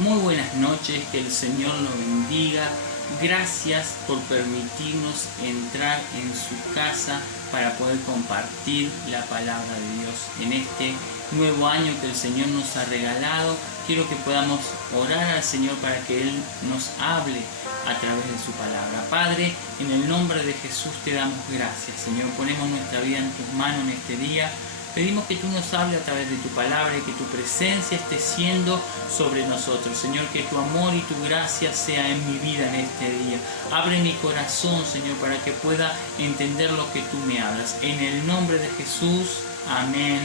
Muy buenas noches, que el Señor nos bendiga. Gracias por permitirnos entrar en su casa para poder compartir la palabra de Dios. En este nuevo año que el Señor nos ha regalado, quiero que podamos orar al Señor para que Él nos hable a través de su palabra. Padre, en el nombre de Jesús te damos gracias, Señor. Ponemos nuestra vida en tus manos en este día. Pedimos que tú nos hables a través de tu palabra y que tu presencia esté siendo sobre nosotros. Señor, que tu amor y tu gracia sea en mi vida en este día. Abre mi corazón, Señor, para que pueda entender lo que tú me hablas. En el nombre de Jesús, amén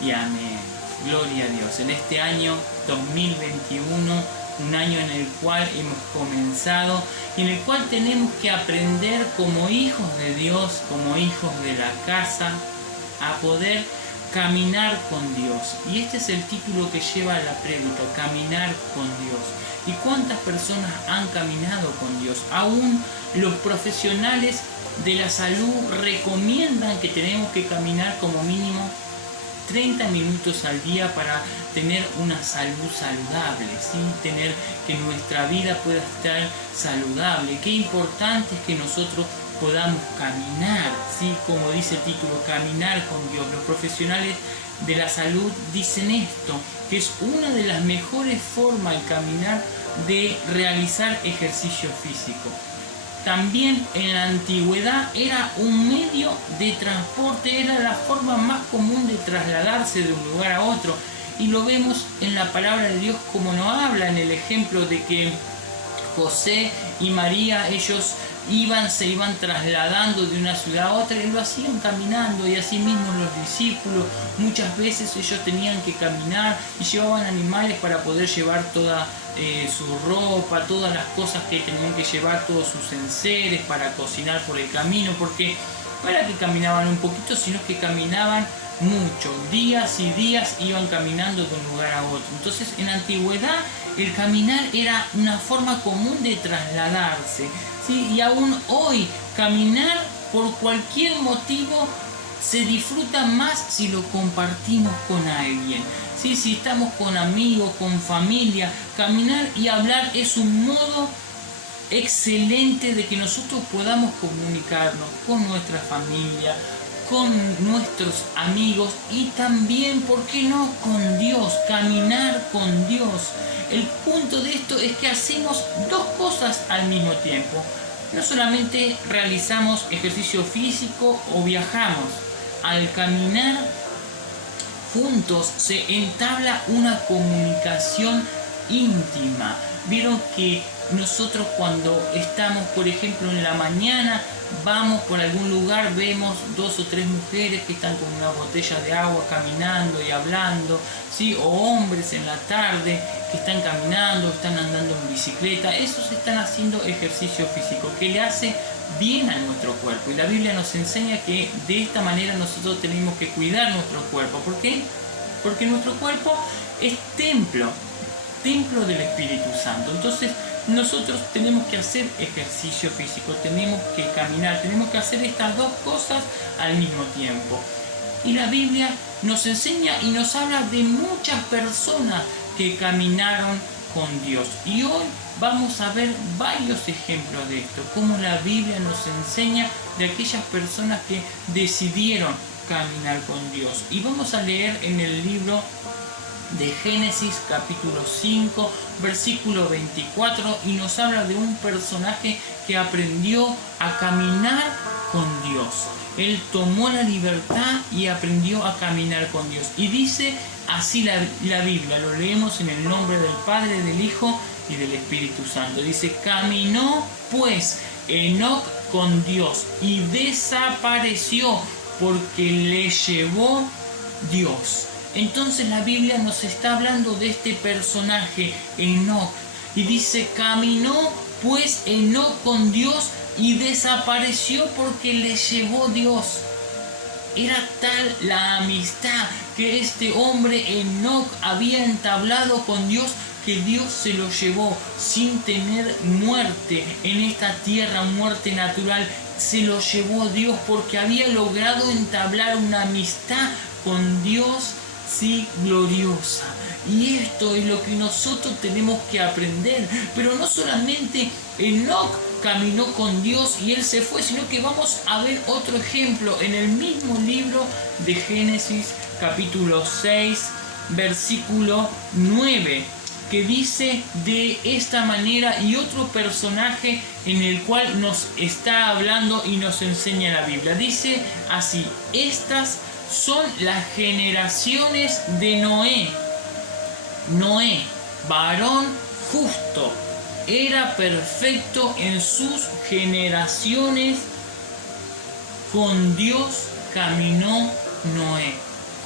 y amén. Gloria a Dios. En este año 2021, un año en el cual hemos comenzado y en el cual tenemos que aprender como hijos de Dios, como hijos de la casa, a poder caminar con Dios. Y este es el título que lleva la prédica, caminar con Dios. ¿Y cuántas personas han caminado con Dios? Aún los profesionales de la salud recomiendan que tenemos que caminar como mínimo 30 minutos al día para tener una salud saludable, ¿sí? Tener que nuestra vida pueda estar saludable. Qué importante es que nosotros podamos caminar, ¿sí? Como dice el título, caminar con Dios. Los profesionales de la salud dicen esto, que es una de las mejores formas de caminar, de realizar ejercicio físico. También en la antigüedad era un medio de transporte, era la forma más común de trasladarse de un lugar a otro. Y lo vemos en la palabra de Dios como nos habla en el ejemplo de que José y María, ellos se iban trasladando de una ciudad a otra y lo hacían caminando, y así mismo los discípulos muchas veces ellos tenían que caminar y llevaban animales para poder llevar toda su ropa, todas las cosas que tenían que llevar, todos sus enseres para cocinar por el camino, porque no era que caminaban un poquito, sino que caminaban mucho, días y días iban caminando de un lugar a otro. Entonces en la antigüedad el caminar era una forma común de trasladarse, ¿sí? Y aún hoy caminar por cualquier motivo se disfruta más si lo compartimos con alguien, ¿sí? Si estamos con amigos, con familia, caminar y hablar es un modo excelente de que nosotros podamos comunicarnos con nuestra familia, con nuestros amigos y también, ¿por qué no?, con Dios, caminar con Dios. El punto de esto es que hacemos dos cosas al mismo tiempo. No solamente realizamos ejercicio físico o viajamos. Al caminar juntos se entabla una comunicación íntima. Vieron que nosotros cuando estamos, por ejemplo, en la mañana, vamos por algún lugar, vemos 2 o 3 mujeres que están con una botella de agua caminando y hablando, ¿sí? O hombres en la tarde que están caminando, están andando en bicicleta. Esos están haciendo ejercicio físico que le hace bien a nuestro cuerpo. Y la Biblia nos enseña que de esta manera nosotros tenemos que cuidar nuestro cuerpo. ¿Por qué? Porque nuestro cuerpo es templo del Espíritu Santo. Entonces nosotros tenemos que hacer ejercicio físico, tenemos que caminar, tenemos que hacer estas dos cosas al mismo tiempo. Y la Biblia nos enseña y nos habla de muchas personas que caminaron con Dios. Y hoy vamos a ver varios ejemplos de esto, cómo la Biblia nos enseña de aquellas personas que decidieron caminar con Dios. Y vamos a leer en el libro de Génesis capítulo 5 versículo 24 y nos habla de un personaje que aprendió a caminar con Dios. Él tomó la libertad y aprendió a caminar con Dios. Y dice así la Biblia, lo leemos en el nombre del Padre, del Hijo y del Espíritu Santo. Dice: caminó pues Enoc con Dios y desapareció porque le llevó Dios. Entonces la Biblia nos está hablando de este personaje, Enoc, y dice: caminó pues Enoc con Dios y desapareció porque le llevó Dios. Era tal la amistad que este hombre Enoc había entablado con Dios que Dios se lo llevó sin tener muerte en esta tierra, muerte natural. Se lo llevó Dios porque había logrado entablar una amistad con Dios, sí, gloriosa. Y esto es lo que nosotros tenemos que aprender. Pero no solamente Enoc caminó con Dios y él se fue, sino que vamos a ver otro ejemplo en el mismo libro de Génesis, capítulo 6, versículo 9, que dice de esta manera, y otro personaje en el cual nos está hablando y nos enseña la Biblia. Dice así: estas son las generaciones de Noé. Noé, varón justo, era perfecto en sus generaciones. Con Dios caminó Noé.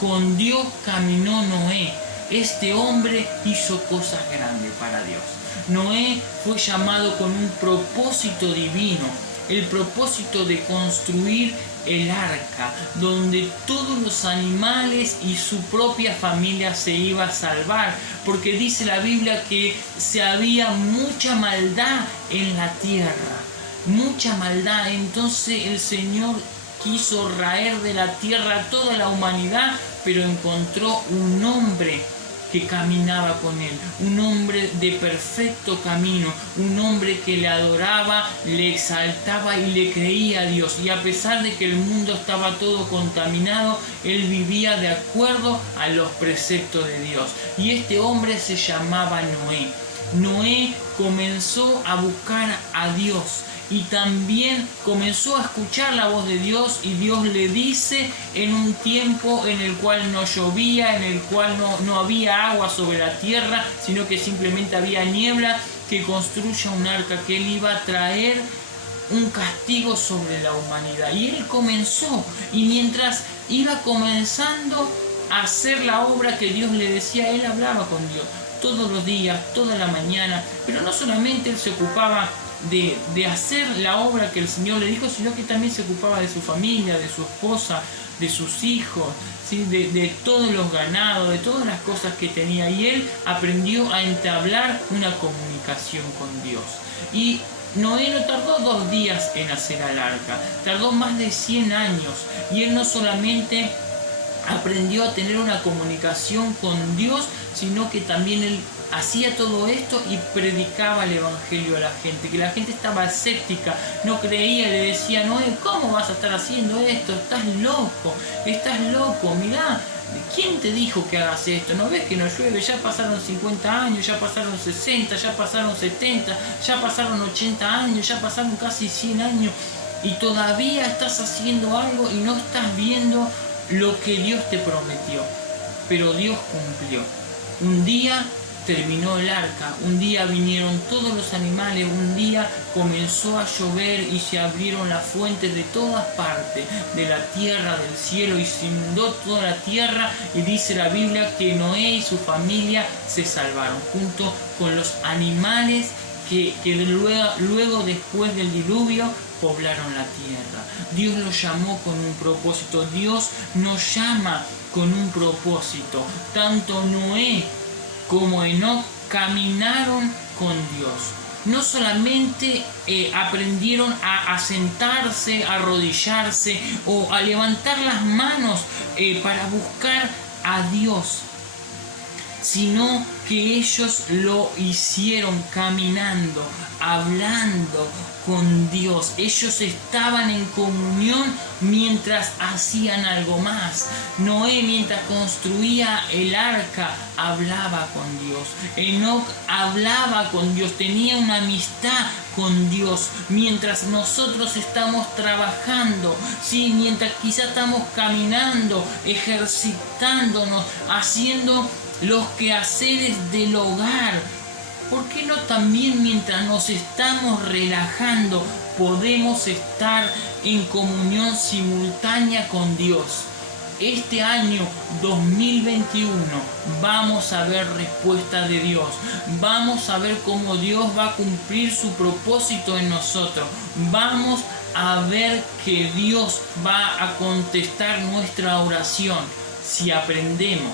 Con Dios caminó Noé. Este hombre hizo cosas grandes para Dios. Noé fue llamado con un propósito divino, el propósito de construir el arca, donde todos los animales y su propia familia se iba a salvar, porque dice la Biblia que había mucha maldad en la tierra, mucha maldad. Entonces el Señor quiso raer de la tierra a toda la humanidad, pero encontró un hombre que caminaba con él, un hombre de perfecto camino, un hombre que le adoraba, le exaltaba y le creía a Dios. Y a pesar de que el mundo estaba todo contaminado, él vivía de acuerdo a los preceptos de Dios. Y este hombre se llamaba Noé. Noé comenzó a buscar a Dios y también comenzó a escuchar la voz de Dios, y Dios le dice en un tiempo en el cual no llovía, en el cual no había agua sobre la tierra, sino que simplemente había niebla, que construya un arca, que él iba a traer un castigo sobre la humanidad. Y él comenzó, y mientras iba comenzando a hacer la obra que Dios le decía, él hablaba con Dios todos los días, toda la mañana. Pero no solamente él se ocupaba de hacer la obra que el Señor le dijo, sino que también se ocupaba de su familia, de su esposa, de sus hijos, ¿sí? de todos los ganados, de todas las cosas que tenía. Y él aprendió a entablar una comunicación con Dios. Y Noé no tardó 2 días en hacer el arca, tardó más de 100 años. Y él no solamente aprendió a tener una comunicación con Dios, sino que también él hacía todo esto y predicaba el evangelio a la gente, que la gente estaba escéptica, no creía, le decía: Noé, ¿cómo vas a estar haciendo esto? Estás loco, mirá, ¿quién te dijo que hagas esto? ¿No ves que no llueve? Ya pasaron 50 años, ya pasaron 60, ya pasaron 70, ya pasaron 80 años, ya pasaron casi 100 años, y todavía estás haciendo algo y no estás viendo lo que Dios te prometió. Pero Dios cumplió. Un día terminó el arca, un día vinieron todos los animales, un día comenzó a llover y se abrieron las fuentes de todas partes, de la tierra, del cielo, y se inundó toda la tierra. Y dice la Biblia que Noé y su familia se salvaron, junto con los animales que luego después del diluvio poblaron la tierra. Dios los llamó con un propósito. Dios nos llama con un propósito. Tanto Noé como Enoc caminaron con Dios. No solamente aprendieron a sentarse, a arrodillarse o a levantar las manos para buscar a Dios, sino que ellos lo hicieron caminando, hablando con Dios. Ellos estaban en comunión mientras hacían algo más. Noé, mientras construía el arca, hablaba con Dios. Enoc hablaba con Dios, tenía una amistad con Dios. Mientras nosotros estamos trabajando, ¿sí? Mientras quizá estamos caminando, ejercitándonos, haciendo los quehaceres del hogar, ¿por qué no también mientras nos estamos relajando podemos estar en comunión simultánea con Dios? Este año 2021 vamos a ver respuesta de Dios, vamos a ver cómo Dios va a cumplir su propósito en nosotros, vamos a ver que Dios va a contestar nuestra oración si aprendemos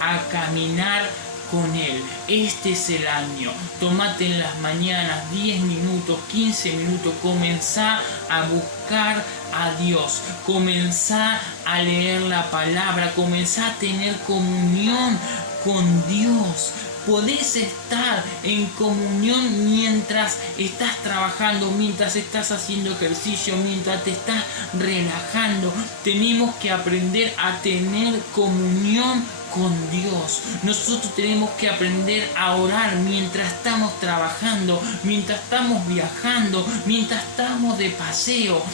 a caminar con Él. Este es el año. Tómate en las mañanas 10 minutos, 15 minutos, comenzá a buscar a Dios, comenzá a leer la palabra, comenzá a tener comunión con Dios. Podés estar en comunión mientras estás trabajando, mientras estás haciendo ejercicio, mientras te estás relajando. Tenemos que aprender a tener comunión con Dios. Nosotros tenemos que aprender a orar mientras estamos trabajando, mientras estamos viajando, mientras estamos de paseo.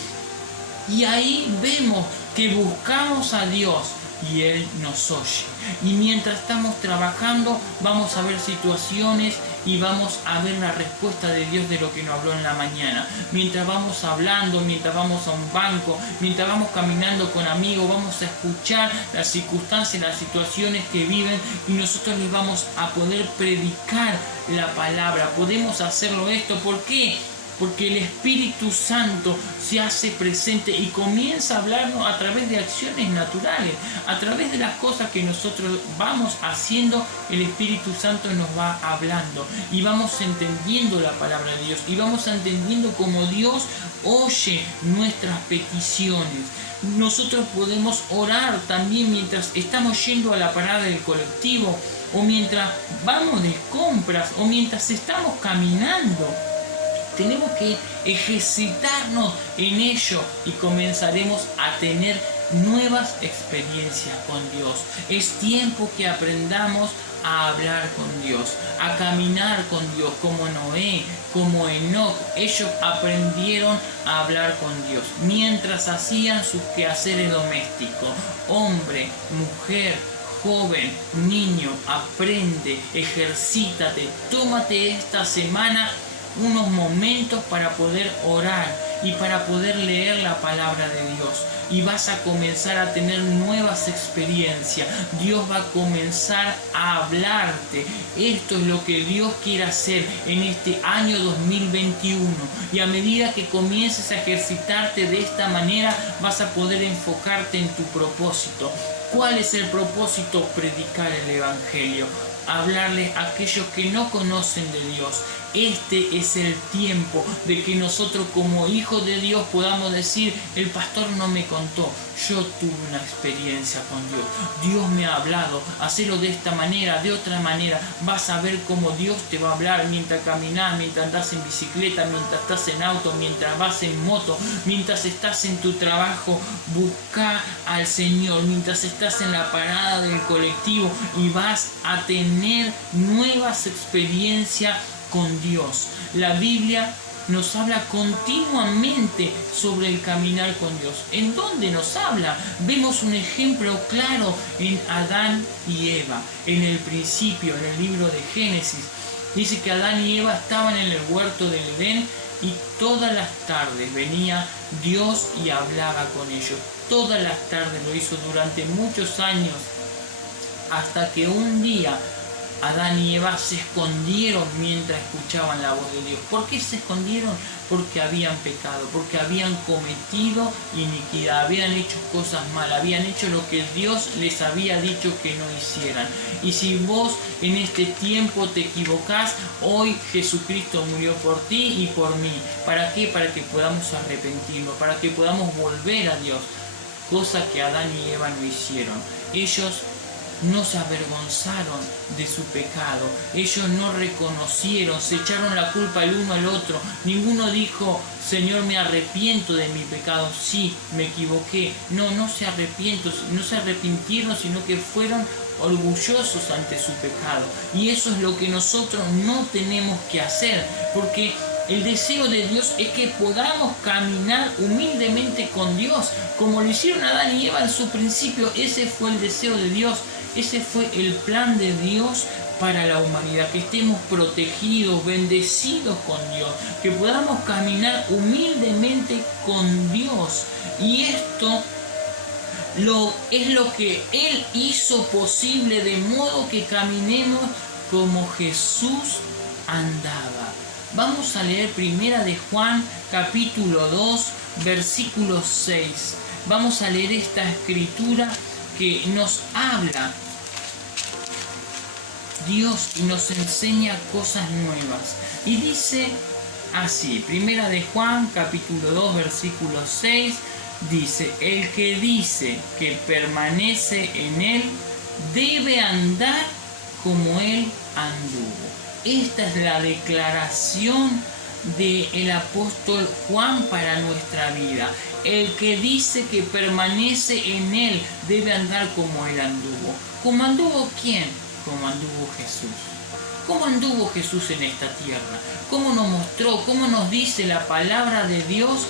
Y ahí vemos que buscamos a Dios y Él nos oye. Y mientras estamos trabajando vamos a ver situaciones y vamos a ver la respuesta de Dios de lo que nos habló en la mañana. Mientras vamos hablando, mientras vamos a un banco, mientras vamos caminando con amigos, vamos a escuchar las circunstancias, las situaciones que viven, y nosotros les vamos a poder predicar la palabra. Podemos hacerlo esto. ¿Por qué? Porque el Espíritu Santo se hace presente y comienza a hablarnos a través de acciones naturales, a través de las cosas que nosotros vamos haciendo. El Espíritu Santo nos va hablando y vamos entendiendo la palabra de Dios y vamos entendiendo cómo Dios oye nuestras peticiones. Nosotros podemos orar también mientras estamos yendo a la parada del colectivo, o mientras vamos de compras, o mientras estamos caminando. Tenemos que ejercitarnos en ello y comenzaremos a tener nuevas experiencias con Dios. Es tiempo que aprendamos a hablar con Dios, a caminar con Dios, como Noé, como Enoc. Ellos aprendieron a hablar con Dios mientras hacían sus quehaceres domésticos. Hombre, mujer, joven, niño, aprende, ejercítate, tómate esta semana unos momentos para poder orar y para poder leer la palabra de Dios, y vas a comenzar a tener nuevas experiencias. Dios va a comenzar a hablarte. Esto es lo que Dios quiere hacer en este año 2021, y a medida que comiences a ejercitarte de esta manera vas a poder enfocarte en tu propósito. ¿Cuál es el propósito? Predicar el Evangelio, hablarles a aquellos que no conocen de Dios. Este es el tiempo de que nosotros como hijos de Dios podamos decir: el pastor no me contó, yo tuve una experiencia con Dios, Dios me ha hablado, hacerlo de esta manera, de otra manera. Vas a ver cómo Dios te va a hablar mientras caminas, mientras andas en bicicleta, mientras estás en auto, mientras vas en moto, mientras estás en tu trabajo. Busca al Señor mientras estás en la parada del colectivo, y vas a tener nuevas experiencias con Dios. La Biblia nos habla continuamente sobre el caminar con Dios. ¿En dónde nos habla? Vemos un ejemplo claro en Adán y Eva. En el principio, en el libro de Génesis, dice que Adán y Eva estaban en el huerto del Edén, y todas las tardes venía Dios y hablaba con ellos. Todas las tardes lo hizo durante muchos años, hasta que un día Adán y Eva se escondieron mientras escuchaban la voz de Dios. ¿Por qué se escondieron? Porque habían pecado, porque habían cometido iniquidad, habían hecho cosas malas, habían hecho lo que Dios les había dicho que no hicieran. Y si vos en este tiempo te equivocás, hoy Jesucristo murió por ti y por mí. ¿Para qué? Para que podamos arrepentirnos, para que podamos volver a Dios. Cosa que Adán y Eva no hicieron. Ellos no se avergonzaron de su pecado, ellos no reconocieron, se echaron la culpa el uno al otro. Ninguno dijo: Señor, me arrepiento de mi pecado, sí, me equivoqué. No se arrepintieron, sino que fueron orgullosos ante su pecado. Y eso es lo que nosotros no tenemos que hacer, porque el deseo de Dios es que podamos caminar humildemente con Dios, como lo hicieron Adán y Eva en su principio. Ese fue el deseo de Dios, ese fue el plan de Dios para la humanidad, que estemos protegidos, bendecidos con Dios, que podamos caminar humildemente con Dios. Y esto es lo que Él hizo posible, de modo que caminemos como Jesús andaba. Vamos a leer Primera de Juan, capítulo 2, versículo 6. Vamos a leer esta escritura que nos habla Dios y nos enseña cosas nuevas. Y dice así, Primera de Juan, capítulo 2, versículo 6, dice: el que dice que permanece en él, debe andar como él anduvo. Esta es la declaración del apóstol Juan para nuestra vida. El que dice que permanece en él debe andar como él anduvo. ¿Cómo anduvo quién? Como anduvo Jesús. ¿Cómo anduvo Jesús en esta tierra? ¿Cómo nos mostró? ¿Cómo nos dice la palabra de Dios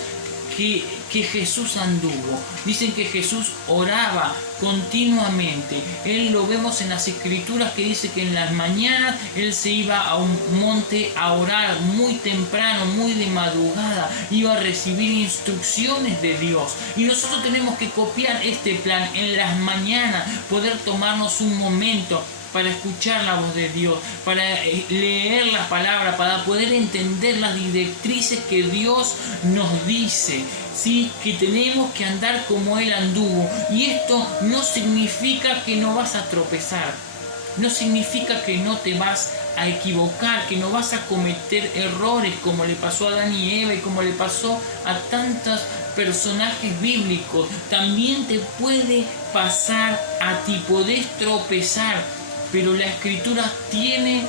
que Jesús anduvo? Dicen que Jesús oraba continuamente. Él lo vemos en las escrituras que dice que en las mañanas él se iba a un monte a orar muy temprano, muy de madrugada, iba a recibir instrucciones de Dios. Y nosotros tenemos que copiar este plan en las mañanas, poder tomarnos un momento para escuchar la voz de Dios, para leer la palabra, para poder entender las directrices que Dios nos dice, ¿sí? Que tenemos que andar como Él anduvo. Y esto no significa que no vas a tropezar, no significa que no te vas a equivocar, que no vas a cometer errores como le pasó a Adán y Eva y como le pasó a tantos personajes bíblicos. También te puede pasar a ti, podés tropezar. Pero la Escritura tiene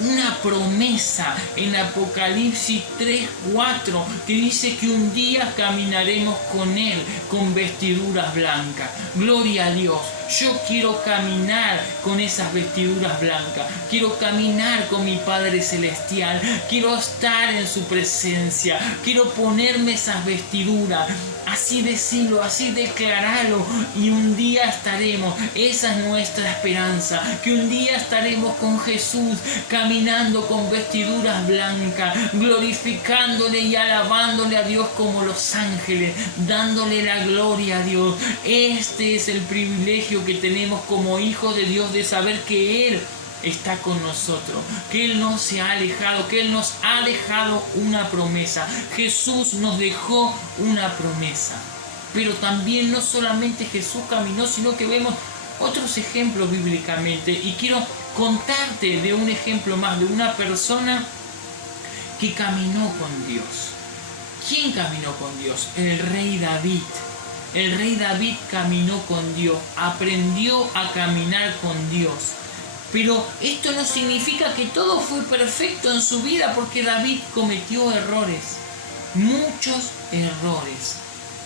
una promesa en Apocalipsis 3:4 que dice que un día caminaremos con Él con vestiduras blancas. Gloria a Dios. Yo quiero caminar con esas vestiduras blancas. Quiero caminar con mi Padre Celestial. Quiero estar en su presencia. Quiero ponerme esas vestiduras. Así decirlo, así declararlo, y un día estaremos, esa es nuestra esperanza, que un día estaremos con Jesús caminando con vestiduras blancas, glorificándole y alabándole a Dios como los ángeles, dándole la gloria a Dios. Este es el privilegio que tenemos como hijos de Dios, de saber que Él está con nosotros, que Él no se ha alejado, que Él nos ha dejado una promesa. Jesús nos dejó una promesa. Pero también no solamente Jesús caminó, sino que vemos otros ejemplos bíblicamente. Y quiero contarte de un ejemplo más, de una persona que caminó con Dios. ¿Quién caminó con Dios? El rey David. El rey David caminó con Dios, aprendió a caminar con Dios. Pero esto no significa que todo fue perfecto en su vida, porque David cometió errores, muchos errores.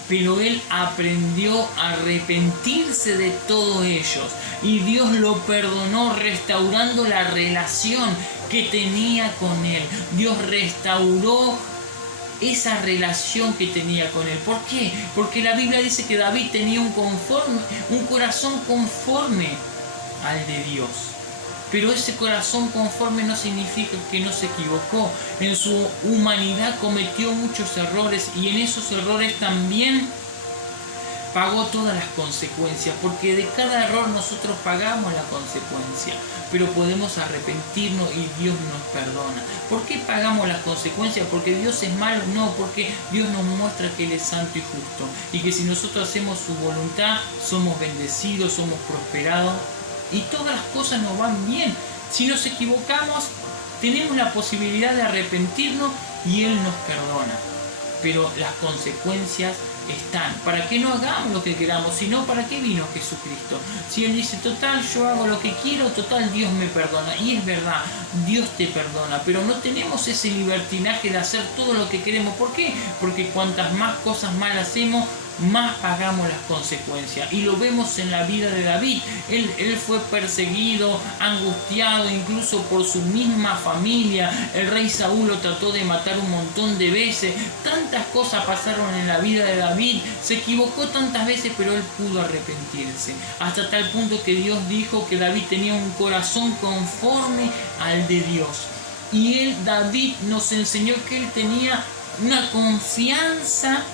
Pero él aprendió a arrepentirse de todos ellos y Dios lo perdonó, restaurando la relación que tenía con él. Dios restauró esa relación que tenía con él. ¿Por qué? Porque la Biblia dice que David tenía un corazón conforme al de Dios. Pero ese corazón conforme no significa que no se equivocó. En su humanidad cometió muchos errores y en esos errores también pagó todas las consecuencias, porque de cada error nosotros pagamos la consecuencia, pero podemos arrepentirnos y Dios nos perdona. ¿Por qué pagamos las consecuencias? ¿Porque Dios es malo? No, porque Dios nos muestra que Él es santo y justo y que si nosotros hacemos su voluntad somos bendecidos, somos prosperados y todas las cosas nos van bien. Si nos equivocamos, tenemos la posibilidad de arrepentirnos y Él nos perdona. Pero las consecuencias están. Para que no hagamos lo que queramos, sino para qué vino Jesucristo. Si Él dice, total, yo hago lo que quiero, total, Dios me perdona. Y es verdad, Dios te perdona, pero no tenemos ese libertinaje de hacer todo lo que queremos. ¿Por qué? Porque cuantas más cosas malas hacemos, más pagamos las consecuencias. Y lo vemos en la vida de David. Él fue perseguido, angustiado, incluso por su misma familia. El rey Saúl lo trató de matar un montón de veces. Tantas cosas pasaron en la vida de David. Se equivocó tantas veces, pero él pudo arrepentirse. Hasta tal punto que Dios dijo que David tenía un corazón conforme al de Dios. Y David nos enseñó que él tenía una confianza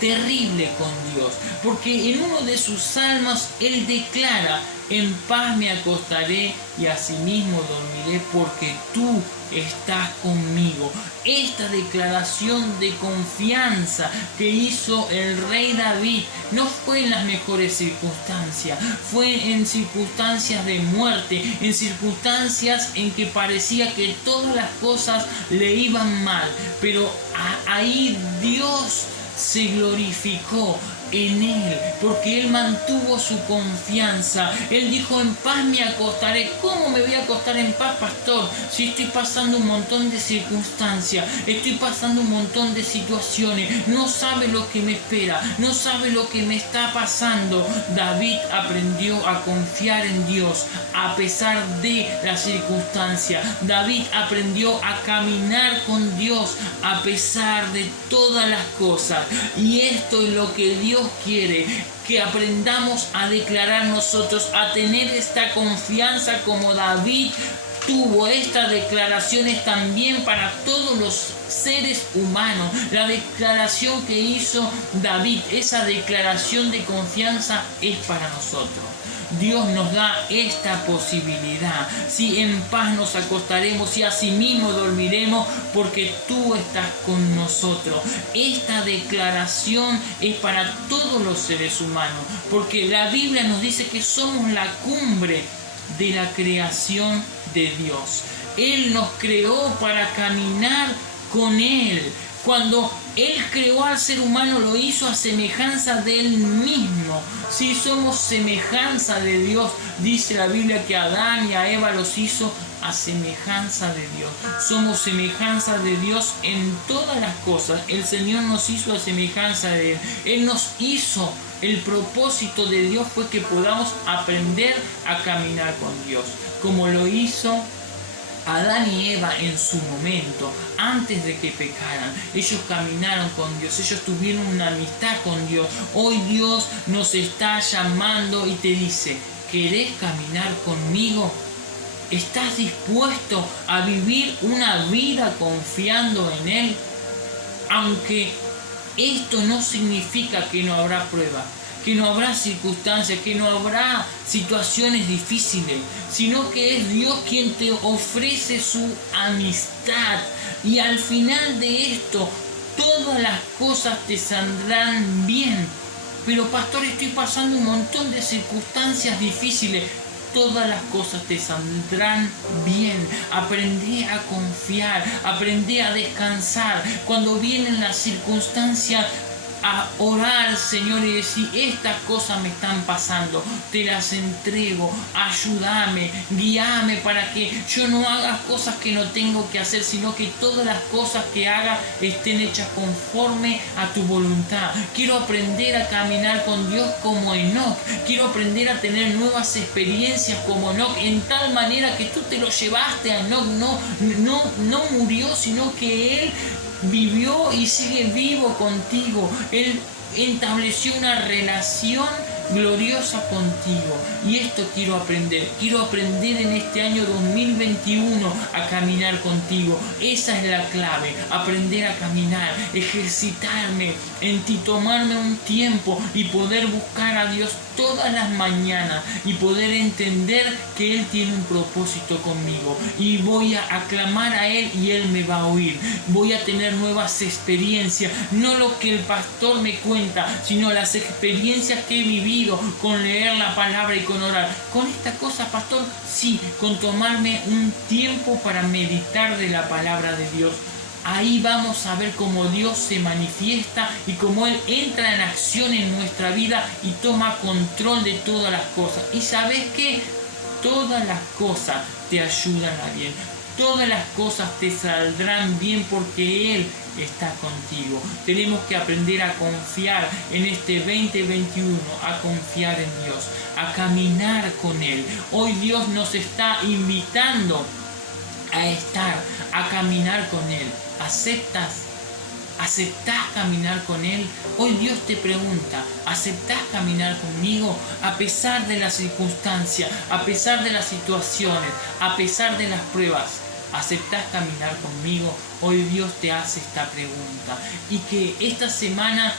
terrible con Dios, porque en uno de sus salmos él declara: en paz me acostaré y asimismo dormiré porque tú estás conmigo. Esta declaración de confianza que hizo el rey David no fue en las mejores circunstancias, fue en circunstancias de muerte, en circunstancias en que parecía que todas las cosas le iban mal, pero ahí Dios se glorificó en él, porque él mantuvo su confianza. Él dijo: en paz me acostaré. ¿Cómo me voy a acostar en paz, pastor? Si estoy pasando un montón de circunstancias, estoy pasando un montón de situaciones, no sabe lo que me espera, no sabe lo que me está pasando. David aprendió a confiar en Dios a pesar de las circunstancias. David aprendió a caminar con Dios a pesar de todas las cosas, y esto es lo que Dios quiere, que aprendamos a declarar nosotros, a tener esta confianza como David tuvo. Esta declaración es también para todos los seres humanos. La declaración que hizo David, esa declaración de confianza, es para nosotros. Dios nos da esta posibilidad. Si en paz nos acostaremos y asimismo dormiremos porque tú estás con nosotros. Esta declaración es para todos los seres humanos, porque la Biblia nos dice que somos la cumbre de la creación de Dios. Él nos creó para caminar con Él. Cuando Él creó al ser humano, lo hizo a semejanza de Él mismo. Si somos semejanza de Dios, dice la Biblia que a Adán y a Eva los hizo a semejanza de Dios. Somos semejanza de Dios en todas las cosas. El Señor nos hizo a semejanza de Él. Él nos hizo. El propósito de Dios fue que podamos aprender a caminar con Dios, como lo hizo Adán y Eva en su momento, antes de que pecaran. Ellos caminaron con Dios, ellos tuvieron una amistad con Dios. Hoy Dios nos está llamando y te dice: ¿querés caminar conmigo? ¿Estás dispuesto a vivir una vida confiando en Él? Aunque esto no significa que no habrá prueba, que no habrá circunstancias, que no habrá situaciones difíciles, sino que es Dios quien te ofrece su amistad. Y al final de esto, todas las cosas te saldrán bien. Pero pastor, estoy pasando un montón de circunstancias difíciles. Todas las cosas te saldrán bien. Aprendí a confiar, aprendí a descansar. Cuando vienen las circunstancias, a orar, Señor, y decir: estas cosas me están pasando, te las entrego, ayúdame, guíame para que yo no haga cosas que no tengo que hacer, sino que todas las cosas que haga estén hechas conforme a tu voluntad. Quiero aprender a caminar con Dios como Enoc, quiero aprender a tener nuevas experiencias como Enoc, en tal manera que tú te lo llevaste a Enoc, no murió, sino que él vivió y sigue vivo contigo. Él estableció una relación gloriosa contigo, y esto quiero aprender en este año 2021 a caminar contigo. Esa es la clave, aprender a caminar, ejercitarme en ti, tomarme un tiempo y poder buscar a Dios todas las mañanas y poder entender que Él tiene un propósito conmigo, y voy a aclamar a Él y Él me va a oír. Voy a tener nuevas experiencias, no lo que el pastor me cuenta, sino las experiencias que he vivido con leer la palabra y con orar. Con esta cosa, pastor, sí, con tomarme un tiempo para meditar de la palabra de Dios. Ahí vamos a ver cómo Dios se manifiesta y cómo Él entra en acción en nuestra vida y toma control de todas las cosas. Y ¿sabes qué? Todas las cosas te ayudan a bien. Todas las cosas te saldrán bien porque Él está contigo. Tenemos que aprender a confiar en este 2021, a confiar en Dios, a caminar con Él. Hoy Dios nos está invitando a caminar con Él. ¿Aceptás caminar con Él? Hoy Dios te pregunta: ¿aceptás caminar conmigo? A pesar de las circunstancias, a pesar de las situaciones, a pesar de las pruebas, ¿aceptás caminar conmigo? Hoy Dios te hace esta pregunta, y que esta semana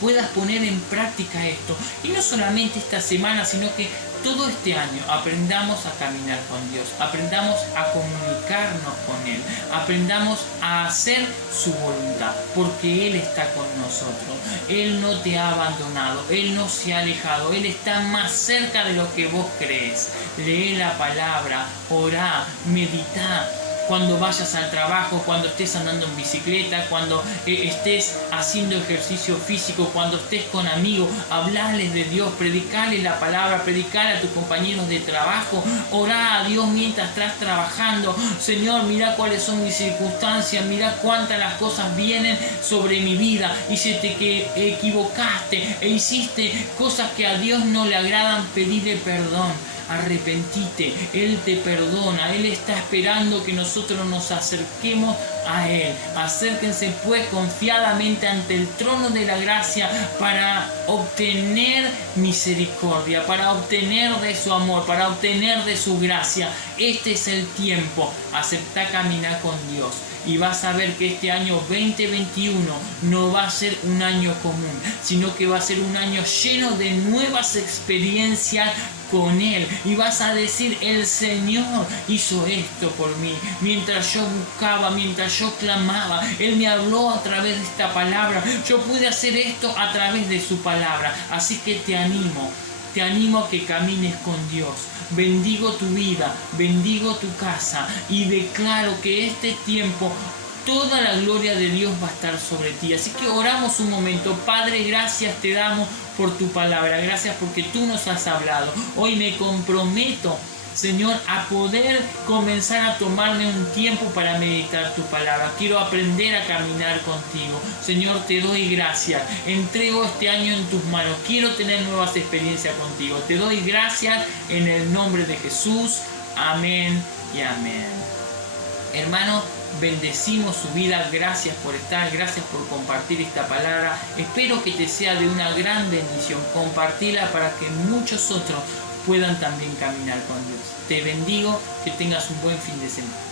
puedas poner en práctica esto. Y no solamente esta semana, sino que todo este año aprendamos a caminar con Dios, aprendamos a comunicarnos con Él, aprendamos a hacer su voluntad, porque Él está con nosotros. Él no te ha abandonado, Él no se ha alejado, Él está más cerca de lo que vos crees. Lee la palabra, orá, meditá. Cuando vayas al trabajo, cuando estés andando en bicicleta, cuando estés haciendo ejercicio físico, cuando estés con amigos, hablales de Dios, predicales la palabra, predicale a tus compañeros de trabajo, orá a Dios mientras estás trabajando. Señor, mira cuáles son mis circunstancias, mira cuántas las cosas vienen sobre mi vida, y si te equivocaste e hiciste cosas que a Dios no le agradan, pedile perdón. Arrepentite, Él te perdona, Él está esperando que nosotros nos acerquemos a Él. Acérquense pues confiadamente ante el trono de la gracia para obtener misericordia, para obtener de su amor, para obtener de su gracia. Este es el tiempo. Acepta caminar con Dios y vas a ver que este año 2021 no va a ser un año común, sino que va a ser un año lleno de nuevas experiencias con Él, y vas a decir: el Señor hizo esto por mí, mientras yo buscaba, mientras yo clamaba, Él me habló a través de esta palabra, yo pude hacer esto a través de su palabra. Así que te animo a que camines con Dios. Bendigo tu vida, bendigo tu casa, y declaro que este tiempo toda la gloria de Dios va a estar sobre ti. Así que oramos un momento. Padre, gracias te damos por tu palabra. Gracias porque tú nos has hablado. Hoy me comprometo, Señor, a poder comenzar a tomarme un tiempo para meditar tu palabra. Quiero aprender a caminar contigo. Señor, te doy gracias. Entrego este año en tus manos. Quiero tener nuevas experiencias contigo. Te doy gracias en el nombre de Jesús. Amén y amén. Hermano, bendecimos su vida. Gracias por estar, gracias por compartir esta palabra. Espero que te sea de una gran bendición. Compartila para que muchos otros puedan también caminar con Dios. Te bendigo, que tengas un buen fin de semana.